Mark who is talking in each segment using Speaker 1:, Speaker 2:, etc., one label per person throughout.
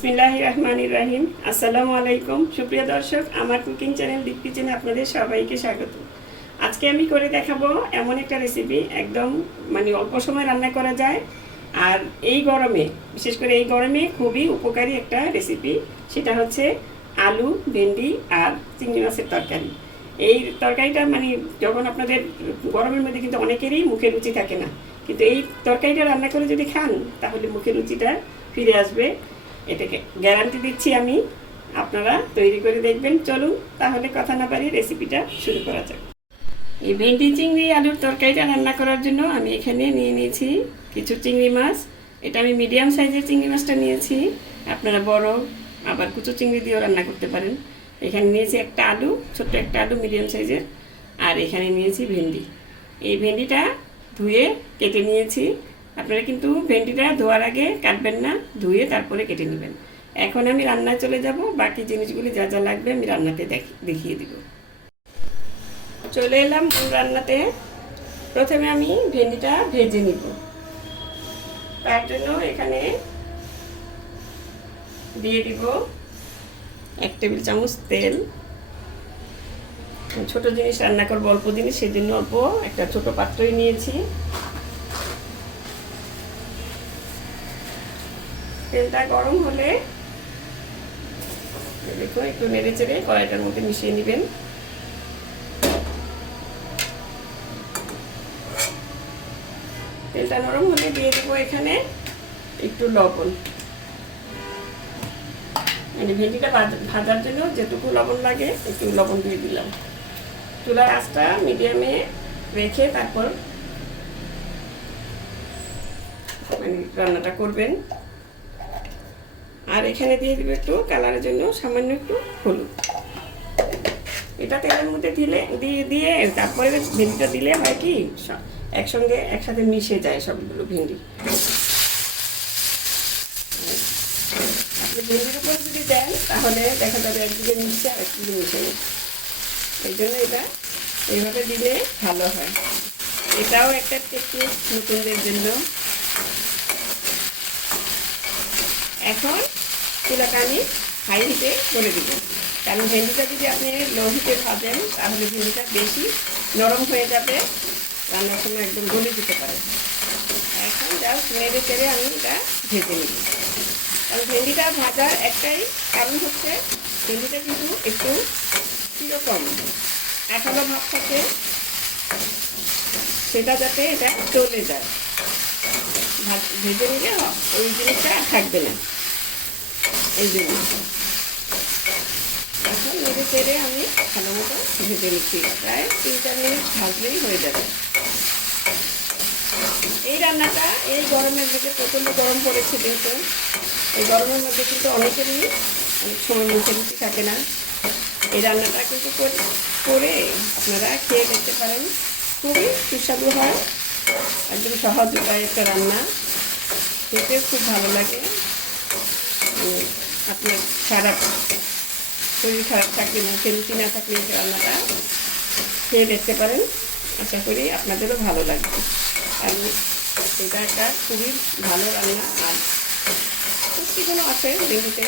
Speaker 1: বিসমিল্লাহ রহমান রাহিম আসসালামু আলাইকুম। সুপ্রিয় দর্শক, আমার কুকিং চ্যানেল দিক কিচেনে আপনাদের সবাইকে স্বাগত। আজকে আমি করে দেখাবো এমন একটা রেসিপি একদম মানে অল্প সময় রান্না করা যায়। আর এই গরমে, বিশেষ করে এই গরমে খুবই উপকারী একটা রেসিপি সেটা হচ্ছে আলু, ভেন্ডি আর চিংড়ি মাছের তরকারি। এই তরকারিটা মানে যখন আপনাদের গরমের মধ্যে কিন্তু অনেকেরই মুখে রুচি থাকে না। কিন্তু এই তরকারিটা রান্না করে যদি খান, তাহলে মুখে রুচিটা ফিরে আসবে। এটাকে গ্যারান্টি দিচ্ছি আমি। আপনারা তৈরি করে দেখবেন। চলুন তাহলে কথা না পারি রেসিপিটা শুরু করা যাক। এই ভেন্ডি চিংড়ি, আলুর তরকারিটা রান্না করার জন্য আমি এখানে নিয়ে নিয়েছি কিছু চিংড়ি মাছ। এটা আমি মিডিয়াম সাইজের চিংড়ি মাছটা নিয়েছি। আপনারা বড় আবার কুচো চিংড়ি দিয়েও রান্না করতে পারেন। এখানে নিয়েছি একটা আলু, ছোট্ট একটা আলু মিডিয়াম সাইজের আর এখানে নিয়েছি ভেন্ডি। এই ভেন্ডিটা ধুয়ে কেটে নিয়েছি। আপনারা কিন্তু ভেন্ডিটা ধোয়ার আগে কাটবেন না, ধুয়ে তারপরে কেটে নেবেন। এখন আমি রান্নায় চলে যাব, বাকি জিনিসগুলি যা যা লাগবে আমি রান্নাতে দেখিয়ে দিব। চলে এলাম রান্নাতে। প্রথমে আমি ভেন্ডিটা ভেজে নিব। তার জন্য এখানে দিয়ে দিব এক টেবিল চামচ তেল। ছোট জিনিস রান্না করব, অল্প জিনিস সেই জন্য অল্প একটা ছোট পাত্রই নিয়েছি। তেলটা গরম হলে দেখো একটু নেড়ে চেড়ে কড়াইটার মধ্যে মিশিয়ে নেবেন। তেলটা নরম হলে দিয়ে দেবো এখানে একটু লবণ। মানে ভেন্ডিটা ভাজ- ভাজার জন্য যেটুকু লবণ লাগে, একটু লবণ দিয়ে দিলাম। চুলার আঁচটা মিডিয়ামে রেখে তারপর মানে রান্নাটা করবেন। আর এখানে দিয়ে দিব একটু কালারের জন্য সামান্য একটু হলুদ। এটা তেলের মধ্যে দিলে, দিয়ে দিয়ে তারপরে ভেন্ডিটা দিলে হয় কি একসঙ্গে একসাথে মিশে যায় সবগুলো ভেন্ডি। ভেন্ডির উপর যদি দেন, তাহলে দেখা যাবে একদিকে মিশছে আর একদিকে মিশে নেই এই জন্য এটা এইভাবে দিলে ভালো হয়। এটাও একটা টেকনিক নতুনদের জন্য। এখন চুলাটা আমি হাই হিটে করে দিব। কারণ ভেন্ডিটা যদি আপনি লো হিটে ভাজেন, তাহলে ভেন্ডিটা বেশি নরম হয়ে যাবে। রান্নার সময় একদম গলে যেতে পারে। এখন জাস্ট নেড়ে চেড়ে আমি এটা ভেজে নিব। কারণ ভেন্ডিটা ভাজার একটাই কারণ হচ্ছে, ভেন্ডিটা কিন্তু একটু কীরকম এখনও ভাব থাকে, সেটা যাতে এটা চলে যায়। ভাজ- ভেজে নিলে ওই জিনিসটা থাকবে না। এই জন্য এখন নেড়ে চেড়ে আমি ভালো মতো ভেজে নিচ্ছি। প্রায় তিন চার মিনিট ভাজলেই হয়ে যাবে। এই রান্নাটা এই গরমের মধ্যে প্রচণ্ড গরম পড়েছে যেহেতু। এই গরমের মধ্যে কিন্তু অনেকেরই অনেক সময় মুখে রুচি থাকে না। এই রান্নাটা কিন্তু করে- আপনারা খেয়ে দেখতে পারেন। খুবই সুস্বাদু হয়। একদম সহজ উপায় একটা রান্না। খেতে খুব ভালো লাগে। আপনার খারাপ শরীর খারাপ থাকলে মুখে রুচি না থাকলে রান্নাটা খেয়ে দেখতে পারেন। আশা করি আপনাদেরও ভালো লাগবে। আর এটা একটা খুবই ভালো রান্না। আর পুষ্টিগুলো আছে ভেন্ডিতে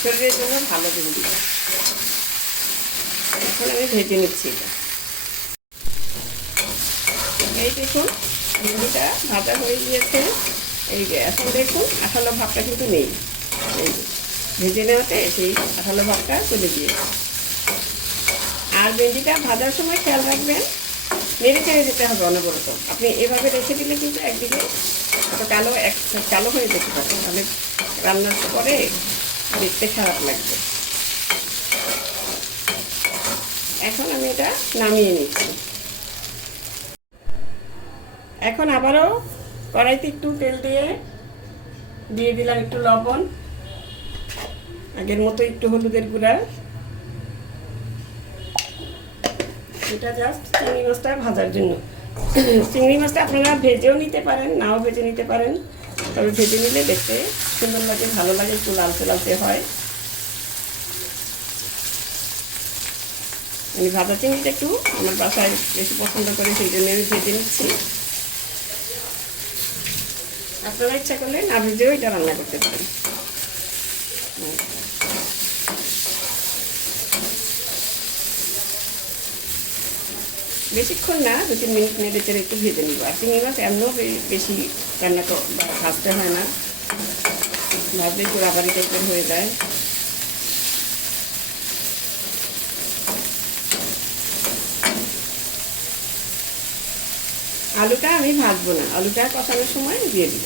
Speaker 1: শরীরের জন্য ভালো ভেন্ডি এখন আমি ভেজে নিচ্ছি এটা। এই দেখুন। ভেন্ডিটা ভাজা হয়ে গিয়েছে। এই যে এখন দেখুন, আঠালো ভাবটা কিন্তু নেই। ভেজে নেওয়াতে সেই আঠালো ভাবটা চলে গিয়েছে। আর ভেন্ডিটা ভাজার সময় খেয়াল রাখবেন, নেড়ে চেড়ে যেতে হবে অনবরত। আপনি এভাবে রেখে দিলে কিন্তু একদিকে ওটা কালো এক কালো হয়ে যেতে পারে। তাহলে রান্নার পরে দেখতে খারাপ লাগবে। এখন আমি এটা নামিয়ে নিচ্ছি। এখন আবারও কড়াইতে একটু তেল দিয়ে দিয়ে দিলাম একটু লবণ। আগের মতো একটু হলুদের গুঁড়া। এটা জাস্ট চিংড়ি মাছটা ভাজার জন্য। চিংড়ি মাছটা আপনারা ভেজেও নিতে পারেন, নাও ভেজে নিতে পারেন। তবে ভেজে নিলে দেখতে সুন্দর লাগে, ভালো লাগে, একটু লালচে লালচে হয়। আমি ভাজা চিংড়িটা একটু আমার বাসায় বেশি পছন্দ করে, সেই জন্য আমি ভেজে নিচ্ছি। আপনারা ইচ্ছা করলেন না ভেজেও এটা রান্না করতে পারেন। বেশিক্ষণ না, দু তিন মিনিট নেড়ে চেড়ে একটু ভেজে নিব। আর চিংড়ি মাছ এমনও বেশি রান্না তো ভাজতে হয় না। ভাবলে একটু রাবারি টাইপের হয়ে যায়। আলুটা আমি ভাজবো না। আলুটা কষানোর সময় দিয়ে দিব।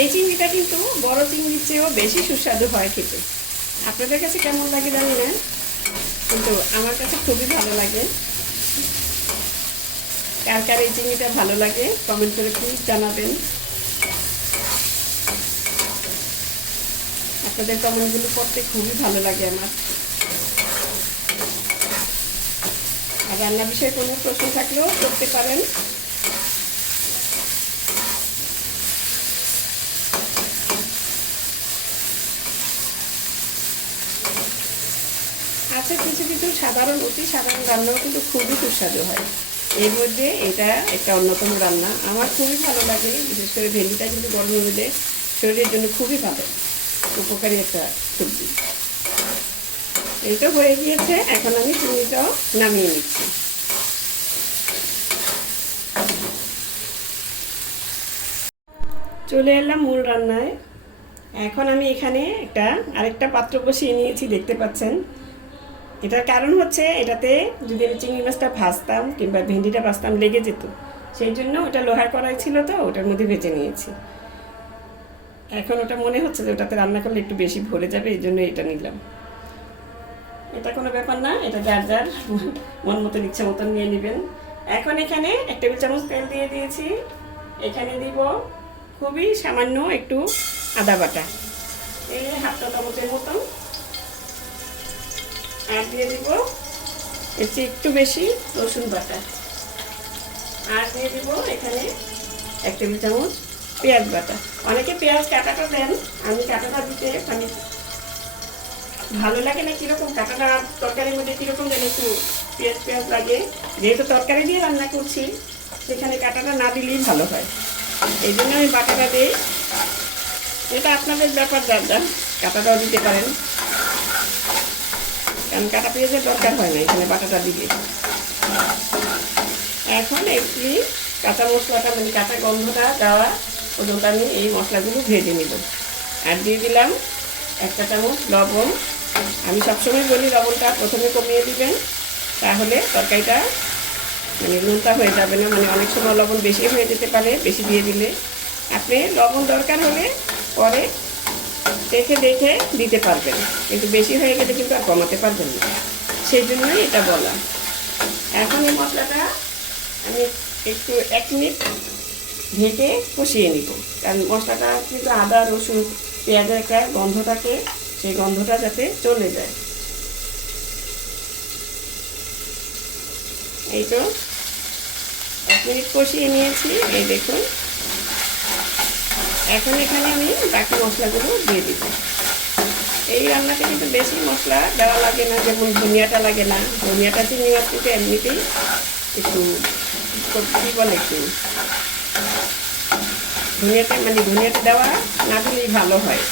Speaker 1: এই চিংড়িটা কিন্তু বড় চিংড়ির চেয়েও বেশি সুস্বাদু হয় খেতে। আপনাদের কাছে কেমন লাগে জানি না, কিন্তু আমার কাছে খুবই ভালো লাগে। কার কার এই চিংড়িটা ভালো লাগে কমেন্ট করে প্লিজ জানাবেন। আপনাদের কমেন্টগুলো পড়তে খুবই ভালো লাগে আমার। আর রান্না বিষয়ে কোনো প্রশ্ন থাকলেও করতে পারেন। আছে কিছু কিছু সাধারণ অতি সাধারণ রান্নাও কিন্তু খুবই সুস্বাদু হয়। এর মধ্যে এটা একটা অন্যতম রান্না। আমার খুবই ভালো লাগে, বিশেষ করে ভেন্ডিটা কিন্তু গরমের মধ্যে শরীরের জন্য খুবই ভালো। উপকারী একটা সবজি। এই তো হয়ে গিয়েছে, এখন আমি চিংড়িটাও নামিয়ে নিচ্ছি। চলে এলাম মূল রান্নায়। এখন আমি এখানে একটা, আরেকটা পাত্র বসিয়ে নিয়েছি, দেখতে পাচ্ছেন। এটার কারণ হচ্ছে, এটাতে যদি আমি চিংড়ি মাছটা ভাজতাম কিংবা ভেন্ডিটা ভাজতাম, লেগে যেত। সেই জন্য ওটা লোহার কড়াই ছিল তো, ওটার মধ্যে ভেজে নিয়েছি। এখন ওটা মনে হচ্ছে যে ওটাতে রান্না করলে একটু বেশি ভরে যাবে, এই জন্য এটা নিলাম। এটা কোনো ব্যাপার না, এটা যার যার, মন মতন ইচ্ছা মতন নিয়ে নেবেন। এখন এখানে এক টেবিল চামচ তেল দিয়ে দিয়েছি। এখানে দিব খুবই সামান্য একটু আদা বাটা। এই হাফটা চামচের মতন। আর দিয়ে দিব এর একটু বেশি রসুন বাটা। আর দিয়ে দিব এখানে এক টেবিল চামচ পেঁয়াজ বাটা। অনেকে পেঁয়াজ কাটাটা দেন, আমি কাটাটা দিতে আমি ভালো লাগে না কীরকম কাটাটা তরকারির মধ্যে কীরকম যেন একটু পেঁয়াজ পেঁয়াজ লাগে। যেহেতু তরকারি দিয়ে রান্না করছি, সেখানে কাটাটা না দিলেই ভালো হয়। এই জন্য আমি বাটাটা দিই। এটা আপনাদের ব্যাপার যার যার, কাটাটাও দিতে পারেন। কারণ কাটা পেঁয়াজের দরকার হয় না এখানে বাটাটা দিলে। এখন একটি কাঁচা মশলাটা মানে কাঁচা গন্ধটা দেওয়া পর্যন্ত আমি এই মশলাগুলো ভেজে নিব। আর দিয়ে দিলাম একটা চামচ লবণ। আমি সবসময় বলি লবণটা প্রথমে কমিয়ে দিবেন, তাহলে তরকারিটা মানে নুনটা হয়ে যাবে না। মানে অনেক সময় লবণ বেশি হয়ে যেতে পারে, বেশি দিয়ে দিলে। আপনি লবণ দরকার হলে পরে দেখে দেখে দিতে পারবেন। কিন্তু বেশি হয়ে গেলে কিন্তু আর কমাতে পারবেন না। সেই জন্যই এটা বলা। এখন এই মশলাটা আমি একটু এক মিনিট ঢেকে কষিয়ে নিব। কারণ মশলাটা কিন্তু আদা, রসুন, পেঁয়াজের একটা গন্ধ থাকে, সেই গন্ধটা যাতে চলে যায়। এই তো এক মিনিট কষিয়ে নিয়েছি, এই দেখুন। এখন এখানে আমি বাকি মশলাগুলো দিয়ে দিব। এই রান্নাতে কিন্তু বেশি মশলা দেওয়া লাগে না, যেমন ধনিয়াটা লাগে না। ধনিয়াটা চিনি মাছ কিন্তু এমনিতেই একটু, কী বলে একটু? ধনিয়াটা মানে ধনিয়াটা দেওয়া না দিলেই ভালো হয়।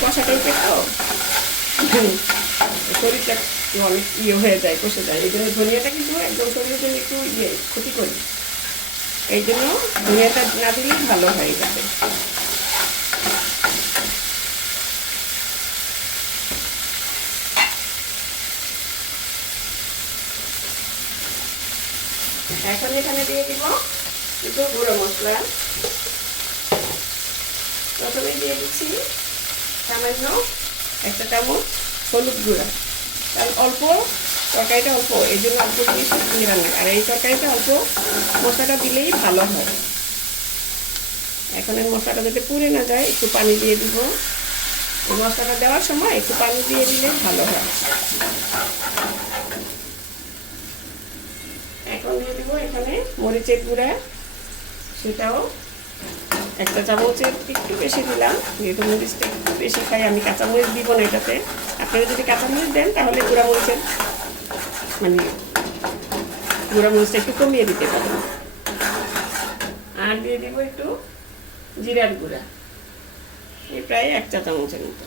Speaker 1: কষা টাইপের তো শরীরটা অনেক ইয়ে হয়ে যায়, কষে যায়। এই জন্য ধনিয়াটা কিন্তু একদম শরীরের জন্য একটু ইয়ে ক্ষতি করি এই জন্য ধনিয়াটা না দিলেই ভালো হয় এটাতে। এখন এখানে দিয়ে দিব একটু গুঁড়ো মশলা। প্রথমে দিয়ে দিচ্ছি সামান্য একটা চামচ হলুদ গুঁড়া। কারণ অল্প তরকারিটা অল্প, এই জন্য অল্প দিয়ে আর এই তরকারিটা অল্প মশলাটা দিলেই ভালো হয়। এখন এই মশলাটা যাতে পুড়ে না যায়, একটু পানি দিয়ে দিব। মশলাটা দেওয়ার সময় একটু পানি দিয়ে দিলে ভালো হয়। এখন দিয়ে দিব এখানে মরিচের গুঁড়া, সেটাও একটা চামচের একটু বেশি দিলাম, যেহেতু মরিচটা একটু বেশি খাই, আমি কাঁচামরিচ দিব না এটাতে। আপনারা যদি কাঁচামরিচ দেন, তাহলে গুঁড়া মরিচের মানে গুঁড়া মরিচটা একটু কমিয়ে দিতে পারেন। আর দিয়ে দিব একটু জিরার গুঁড়া। এই প্রায় এক চা চামচের মতো।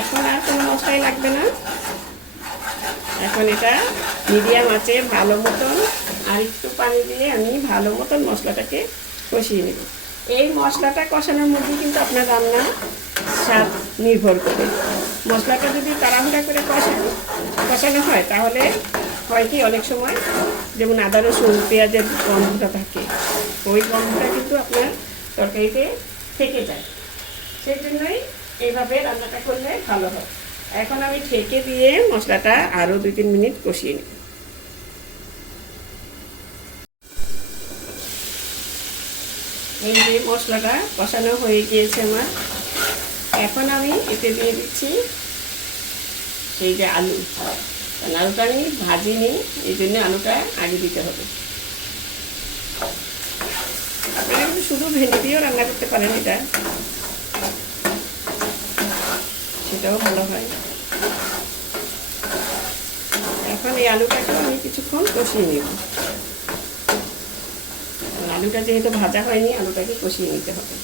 Speaker 1: এখন আর কোনো মশলাই লাগবে না। এখন এটা মিডিয়াম আছে, ভালো মতন আর একটু পানি দিয়ে আমি ভালো মতন মশলাটাকে কষিয়ে নেব। এই মশলাটা কষানোর মধ্যে কিন্তু আপনার রান্না স্বাদ নির্ভর করে। মশলাটা যদি তাড়াহুড়া করে কষানো কষানো হয়, তাহলে হয় কি, অনেক সময় যেমন আদা, রসুন, পেঁয়াজের গন্ধটা থাকে। ওই গন্ধটা কিন্তু আপনার তরকারিতে থেকে যায়। সেই জন্যই এইভাবে রান্নাটা করলে ভালো হয়। এখন আমি ঠেকে দিয়ে মশলাটা আরও দুই তিন মিনিট কষিয়ে নিই এই যে মশলাটা কষানো হয়ে গিয়েছে আমার। এখন আমি এতে দিয়ে দিচ্ছি সেই যে আলু। আলুটা আমি ভাজিনি, এই জন্য আলুটা আগে দিতে হবে। আপনারা কিন্তু শুধু ভেন্ডি দিয়েও রান্না করতে পারেন এটা। সেটাও ভালো হয়। এখন এই আলুটাকে আমি কিছুক্ষণ কষিয়ে নেব। আলুটা যেহেতু ভাজা হয়নি, আলুটাকে কষিয়ে নিতে হবে।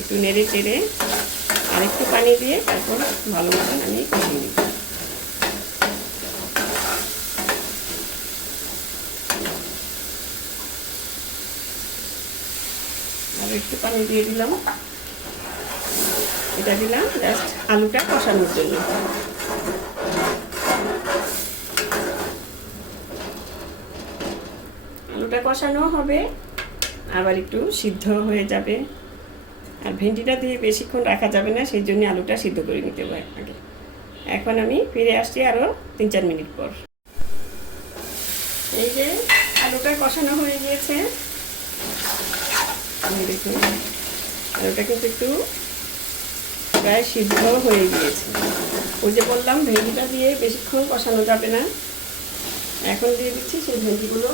Speaker 1: একটু নেড়ে চেড়ে আরেকটু পানি দিয়ে তারপর ভালো মতন আমি কষিয়ে নিব। আর একটু পানি দিয়ে দিলাম। এটা দিলাম জাস্ট আলুটা কষানোর জন্য। আলুটা কষানো হবে, আবার একটু সিদ্ধ হয়ে যাবে। আর ভেন্ডিটা দিয়ে বেশিক্ষণ রাখা যাবে না, সেই জন্য আলুটা সিদ্ধ করে নিতে হবে আগে। এখন আমি ফিরে আসছি আরও তিন চার মিনিট পর। এই যে আলুটা কষানো হয়ে গিয়েছে। দেখুন, আলুটা কিন্তু একটু প্রায় সিদ্ধ হয়ে গিয়েছে। ওই যে বললাম, ভেন্ডিটা দিয়ে বেশিক্ষণ কষানো যাবে না। এখন দিয়ে দিচ্ছি সেই ভেন্ডিগুলো।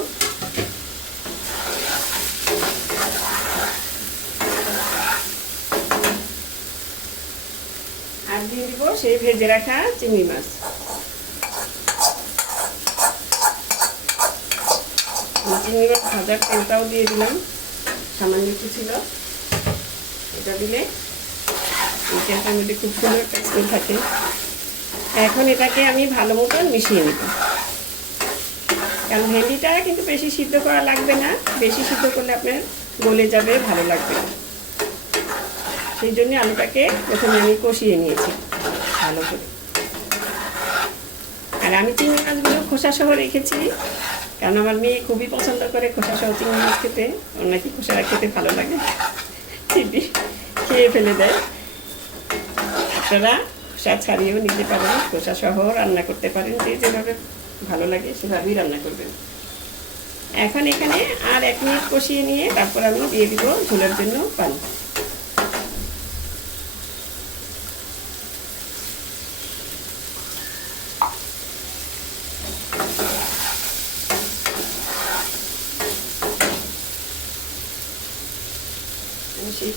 Speaker 1: দিয়ে দিব, সেই ভেজে রাখা চিংড়ি মাছ। চিংড়ি মাছ ভাজার তেলটাও দিয়ে দিলাম, সামান্য একটু ছিল। এটা দিলে তেলটার মধ্যে খুব সুন্দর স্মেল থাকে। এখন এটাকে আমি ভালো মতন মিশিয়ে নেব। কারণ ভেন্ডিটা কিন্তু বেশি সিদ্ধ করা লাগবে না, বেশি সিদ্ধ করলে আপনার গলে যাবে, ভালো লাগবে না। সেই জন্য আলুটাকে প্রথমে আমি কষিয়ে নিয়েছি ভালো করে। আর আমি চিংড়ি মাছগুলো খোসা সহ রেখেছি, কারণ আমার মেয়ে খুবই পছন্দ করে খোসা সহ চিংড়ি মাছ খেতে। ওর নাকি খোসা খেতে ভালো লাগে। চিবি খেয়ে ফেলে দেয়। আপনারা খোসা ছাড়িয়েও নিতে পারেন, খোসা সহ রান্না করতে পারেন, যে যেভাবে ভালো লাগে সেভাবেই রান্না করবেন। এখন এখানে আর এক মিনিট কষিয়ে নিয়ে তারপর আমি দিয়ে দিব ঝোলের জন্য পানি।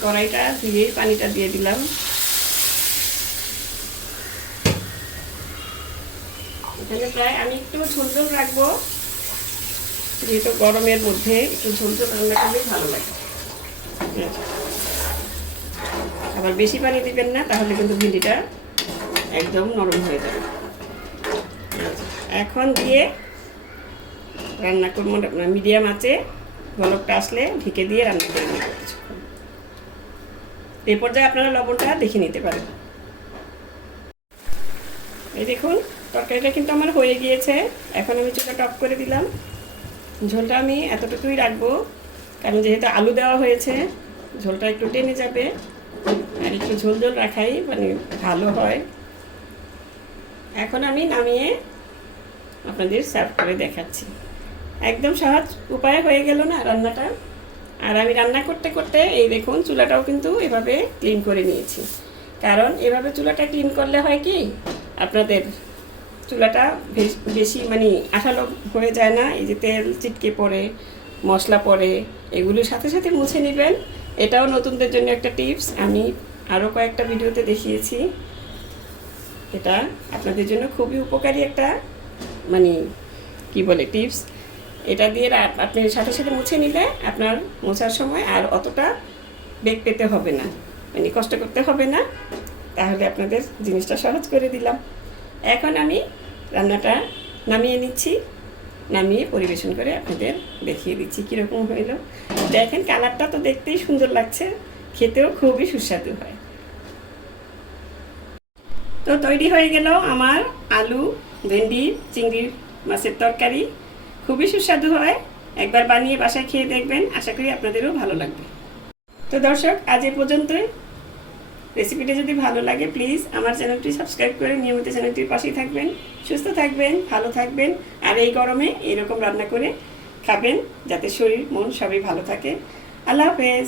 Speaker 1: কড়াইটা ধুয়ে পানিটা দিয়ে দিলাম। এখানে প্রায় আমি একটু ঝোল ঝোল রাখব। যেহেতু গরমের মধ্যে একটু ঝোল ঝোল রান্না করলেই ভালো লাগে। আবার বেশি পানি দিবেন না, তাহলে কিন্তু ভেন্ডিটা একদম নরম হয়ে যাবে। এখন দিয়ে রান্না করব, মিডিয়াম আছে গলকটা আসলে ঢেকে দিয়ে রান্না করে এই পর্যায়ে আপনারা লবণটা দেখে নিতে পারেন। এই দেখুন, তরকারিটা কিন্তু আমার হয়ে গিয়েছে। এখন আমি চুলাটা টপ করে দিলাম। ঝোলটা আমি এতটুকুই রাখব, কারণ যেহেতু আলু দেওয়া হয়েছে, ঝোলটা একটু টেনে যাবে। আর একটু ঝোল ঝোল রাখাই মানে ভালো হয়। এখন আমি নামিয়ে আপনাদের সার্ভ করে দেখাচ্ছি। একদম সহজ উপায় হয়ে গেল না রান্নাটা? আর আমি রান্না করতে করতে এই দেখুন চুলাটাও কিন্তু এভাবে ক্লিন করে নিয়েছি। কারণ এভাবে চুলাটা ক্লিন করলে হয় কি, আপনাদের চুলাটা বেশ- মানে আঠালো হয়ে যায় না, এই যে তেল চিটকে পড়ে, মশলা পড়ে এগুলোর সাথে সাথে মুছে নেবেন। এটাও নতুনদের জন্য একটা টিপস, আমি আরও কয়েকটা ভিডিওতে দেখিয়েছি। এটা আপনাদের জন্য খুবই উপকারী একটা মানে কি বলে, টিপস। এটা দিয়ে আপনি সাথে সাথে মুছে নিলে আপনার মোছার সময় আর অতটা বেগ পেতে হবে না। মানে কষ্ট করতে হবে না। তাহলে আপনাদের জিনিসটা সহজ করে দিলাম। এখন আমি রান্নাটা নামিয়ে নিচ্ছি। নামিয়ে পরিবেশন করে আপনাদের দেখিয়ে দিচ্ছি কীরকম হইল। দেখেন কালারটা তো দেখতেই সুন্দর লাগছে। খেতেও খুবই সুস্বাদু হয়। তো তৈরি হয়ে গেল আমার আলু, ভেন্ডি চিংড়ি মাছের তরকারি। খুবই সুস্বাদু হয়। একবার বানিয়ে বাসায় খেয়ে দেখবেন। আশা করি আপনাদেরও ভালো লাগবে। তো দর্শক, আজ এ পর্যন্তই। রেসিপিটা যদি ভালো লাগে, প্লিজ আমার চ্যানেলটি সাবস্ক্রাইব করে নিয়মিত চ্যানেলটির পাশেই থাকবেন। সুস্থ থাকবেন, ভালো থাকবেন, আর এই গরমে এরকম রান্না করে খাবেন, যাতে শরীর, মন সবই ভালো থাকে। আল্লাহ হাফেজ।